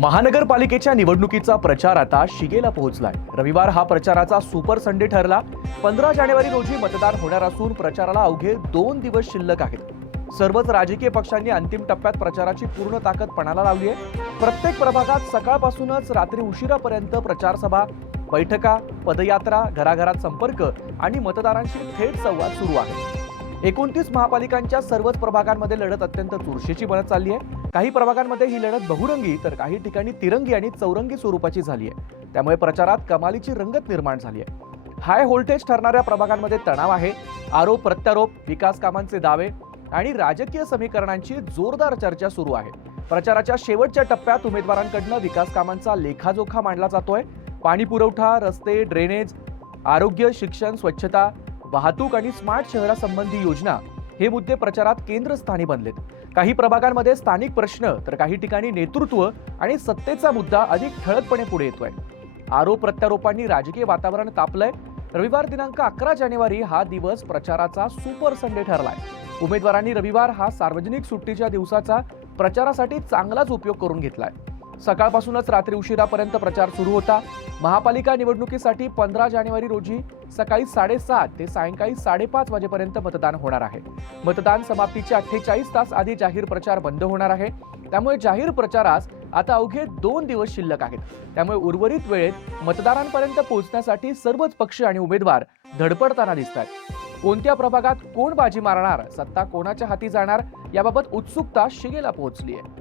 महानगरपालिकेच्या निवडणुकीचा प्रचार आता शिगेला पोहोचलाय. रविवार हा प्रचाराचा सुपर संडे ठरला. पंधरा जानेवारी रोजी मतदान होणार असून प्रचाराला अवघे दोन दिवस शिल्लक आहेत. सर्वच राजकीय पक्षांनी अंतिम टप्प्यात प्रचाराची पूर्ण ताकद पणाला लावली आहे. प्रत्येक प्रभागात सकाळपासूनच रात्री उशिरापर्यंत प्रचारसभा बैठका पदयात्रा घराघरात संपर्क आणि मतदारांशी थेट संवाद सुरू आहे. एकोणतीस महापालिकांच्या सर्वच प्रभागांमध्ये लढत अत्यंत चुरशीची बनत चालली आहे. काही प्रभागांमध्ये ही लढत बहुरंगी तर काही ठिकाणी तिरंगी आणि चौरंगी स्वरूपाची झाली आहे. त्यामुळे प्रचारात कमालीची रंगत निर्माण झाली आहे. हाय व्होल्टेज ठरणाऱ्या प्रभागांमध्ये तणाव आहे. आरोप प्रत्यारोप विकास कामांचे दावे आणि राजकीय समीकरणांची जोरदार चर्चा सुरू आहे. प्रचाराच्या शेवटच्या टप्प्यात उमेदवारांकडनं विकास कामांचा लेखाजोखा मांडला जातोय. पाणी पुरवठा रस्ते ड्रेनेज आरोग्य शिक्षण स्वच्छता वाहतूक आणि स्मार्ट शहरासंबंधी योजना हे मुद्दे प्रचारात केंद्रस्थानी बनलेत. काही प्रभागांमध्ये स्थानिक प्रश्न तर काही ठिकाणी नेतृत्व आणि सत्तेचा मुद्दा अधिक ठळकपणे पुढे येतोय. आरोप प्रत्यारोपांनी राजकीय वातावरण तापलंय. रविवार दिनांक अकरा जानेवारी हा दिवस प्रचाराचा सुपर संडे ठरलाय. उमेदवारांनी रविवार हा सार्वजनिक सुट्टीच्या दिवसाचा प्रचारासाठी चांगलाच उपयोग करून घेतलाय. सकाळपासूनच रात्री उशिरापर्यंत प्रचार सुरू होता. महापालिका निवडणुकीसाठी पंधरा जानेवारी रोजी सकाळी साडेसात ते सायंकाळी साडेपाच वाजेपर्यंत मतदान होणार आहे. मतदान समाप्तीच्या अठ्ठेचाळीस तास आधी जाहीर प्रचार बंद होणार आहे. त्यामुळे जाहीर प्रचारास आता अवघे दोन दिवस शिल्लक आहेत. त्यामुळे उर्वरित वेळेत मतदारांपर्यंत पोहोचण्यासाठी सर्वच पक्ष आणि उमेदवार धडपडताना दिसत आहेत कोणत्या प्रभागात कोण बाजी मारणार सत्ता कोणाच्या हाती जाणार याबाबत उत्सुकता शिगेला पोहोचली आहे